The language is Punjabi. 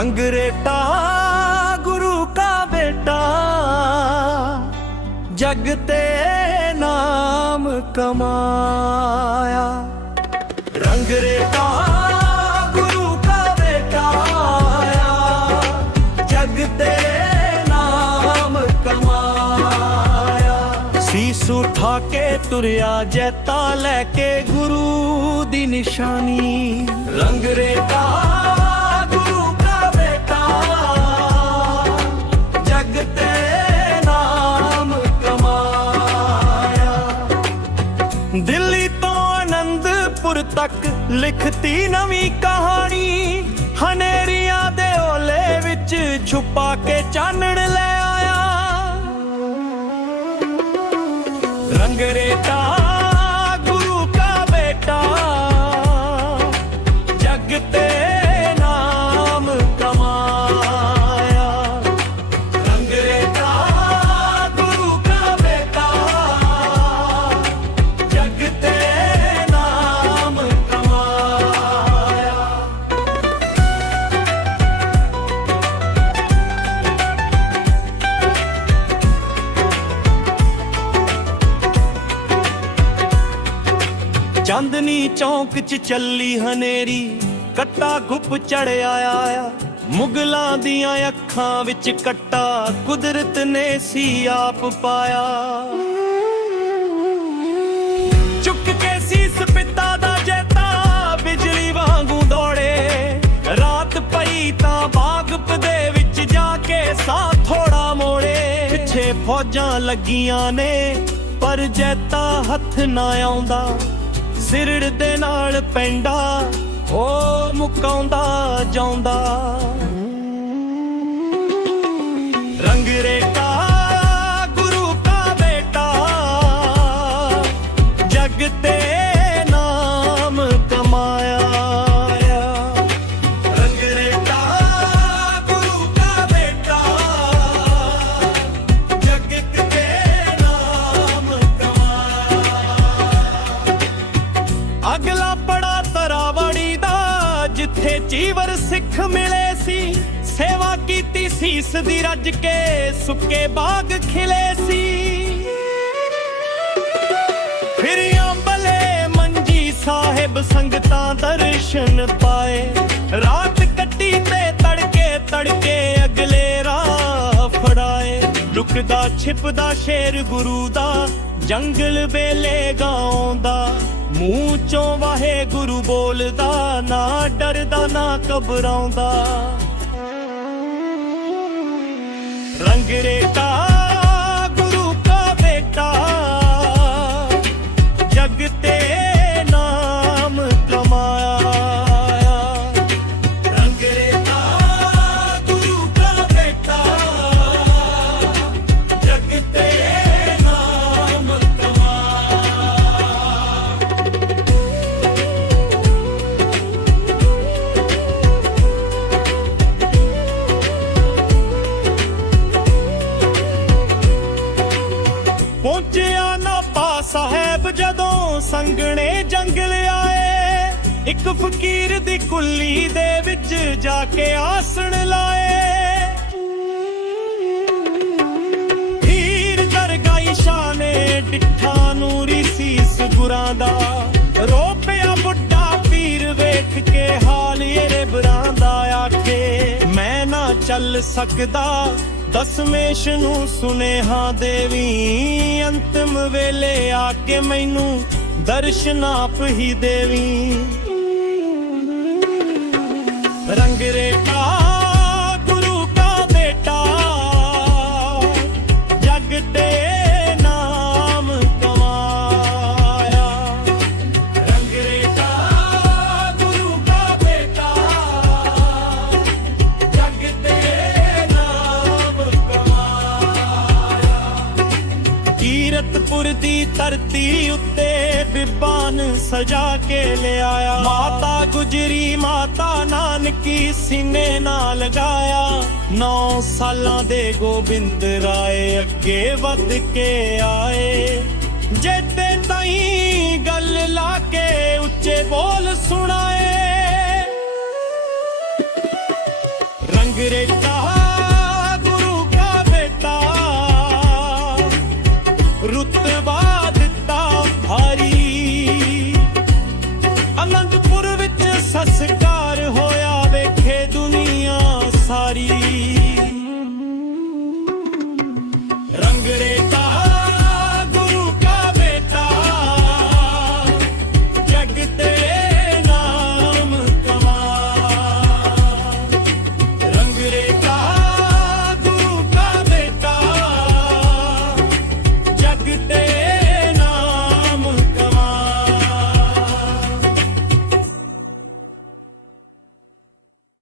ਰੰਗ ਰੇਟਾ, ਗੁਰੂ ਕਾ ਬੇਟਾ। ਜਗ ਤੇ ਨਾਮ ਕਮਾਇਆ। ਰੰਗ ਰੇਟਾ, ਗੁਰੂ ਕਾ ਬੇਟਾ ਜਗ ਨਾਮ ਕਮਾਇਆ। ਸੀਸ ਉਠਾ ਤੁਰਿਆ, ਜੈਤਾ ਲੈ ਕੇ ਗੁਰੂ ਦੀ ਨਿਸ਼ਾਨੀ। ਰੰਗ ਰੇਟਾ ਤੇ ਨਾਮ ਕਮਾਇਆ। ਦਿੱਲੀ ਤੋਂ ਅਨੰਦਪੁਰ ਤੱਕ ਲਿਖਤੀ ਨਵੀਂ ਕਹਾਣੀ, ਹਨੇਰੀਆਂ ਦੇ ਓਲੇ ਵਿੱਚ ਛੁਪਾ ਕੇ ਚਾਨਣ ਲੈ ਆਇਆ। रंग ਚਾਂਦਨੀ ਚੌਂਕ 'ਚ ਚੱਲੀ ਹਨੇਰੀ, ਕੱਟਾ ਗੁੱਪ ਚੜਿਆ ਆਇਆ। ਮੁਗਲਾਂ ਦੀਆਂ ਅੱਖਾਂ ਵਿੱਚ ਕੱਟਾ, ਕੁਦਰਤ ਨੇ ਸੀ ਆਪ ਪਾਇਆ। ਚੁੱਕ ਕੇ ਸੀਸ ਪਿਤਾ ਦਾ ਜੈਤਾ, ਬਿਜਲੀ ਵਾਂਗੂ ਦੌੜੇ। ਰਾਤ ਪਈ ਤਾਂ ਬਾਗ ਦੇ ਵਿੱਚ ਜਾ ਕੇ ਸਾਹ ਥੋੜਾ ਮੋੜੇ। ਪਿੱਛੇ ਫੌਜਾਂ ਲੱਗੀਆਂ ਨੇ, ਪਰ ਜੈਤਾ ਹੱਥ ਨਾ ਆਉਂਦਾ। ਸਿਰੜ ਦੇ ਨਾਲ ਪੈਂਦਾ ਉਹ ਮੁਕਾਉਂਦਾ ਜਾਂਦਾ ਰੰਗ ਰੇਤਾ ਅਗਲਾ ਪੜਾ ਤਰਾਵੜੀ ਦਾ, ਜਿੱਥੇ ਚੀਵਰ ਸਿੱਖ ਮਿਲੇ ਸੀ। ਸੇਵਾ ਕੀਤੀ ਸੀਸ ਦੀ ਰੱਜ ਕੇ ਸੁੱਕੇ ਬਾਗ ਖਿਲੇ ਸੀ। ਫਿਰ ਅੰਬਲੇ ਮੰਜੀ ਸਾਹਿਬ ਸੰਗਤਾਂ ਦਰਸ਼ਨ ਪਾਏ। ਰਾਤ ਕੱਟੀ ਤੇ ਤੜਕੇ ਤੜਕੇ ਅਗਲੇ ਰਾਹ ਫੜਾਏ। ਲੁਕਦਾ ਛਿਪਦਾ ਸ਼ੇਰ ਗੁਰੂ ਦਾ, ਜੰਗਲ ਵੇਲੇ ਗਾਉਂਦਾ। ਮੂੰਹ ਚੋਂ ਵਾਹੇ ਗੁਰੂ ਬੋਲਦਾ ਨਾ ਡਰਦਾ ਨਾ ਘਬਰਾਉਂਦਾ। ਰੰਗ ਰੇਤਾ ਜਦੋਂ ਜੰਗਲ ਆਏ ਇੱਕ ਫਕੀਰ ਦੀ ਕੁੱਲੀ ਦੇ ਵਿੱਚ ਜਾ ਕੇ ਆਸਣ ਲਾਏ। ਹੀਰ ਦਰਗਾਹ ਸ਼ਾਨੇ ਡਿੱਠਾ ਨੂਰੀ ਸੀਸ ਗੁਰਾਂ ਦਾ। ਰੋਪਿਆ ਬੁੱਢਾ ਪੀਰ ਵੇਖ ਕੇ ਹਾਲ ਇਹਦੇ ਬਰਾਂ ਦਾ ਆਖੇ। ਮੈਂ ਨਾ ਚੱਲ ਸਕਦਾ ਦਸਮੇਸ਼ ਨੂੰ ਸੁਨੇਹਾ ਦੇਵੀ। ਅੰਤਮ ਵੇਲੇ ਆ ਕੇ ਮੈਨੂੰ ਦਰਸ਼ਨ ਆਪ ਹੀ ਦੇਵੀ। ਰੰਗ ਰੇਖਾ ਗੁਰੂ ਕਾ ਬੇਟਾ, ਜਗ ਤੇ ਨਾਮ ਕਮਾਇਆ। ਰੰਗ ਰੇਖਾ ਗੁਰੂ ਕਾ ਬੇਟਾ, ਜਗ ਤੇ ਨਾਮ ਕਮਾਇਆ। ਕੀਰਤਪੁਰ ਦੀ ਧਰਤੀ ਉੱਤੇ ਬਿਬਾਨ ਸਜਾ ਕੇ ਲਿਆਇਆ। ਮਾਤਾ ਗੁਜਰੀ, ਮਾਤਾ ਨਾਨਕੀ ਸੀਨੇ ਨਾਲ ਲਗਾਇਆ 9 ਸਾਲਾਂ ਦੇ ਗੋਬਿੰਦ ਰਾਏ ਅੱਗੇ ਵੱਧ ਕੇ ਆਏ। ਜੇਤੇ ਤਾਈ ਗੱਲ ਲਾ ਕੇ ਉੱਚੇ ਬੋਲ ਸੁਣਾਏ। ਰੰਗ ਬੇਟਾ ਵਿੱਚ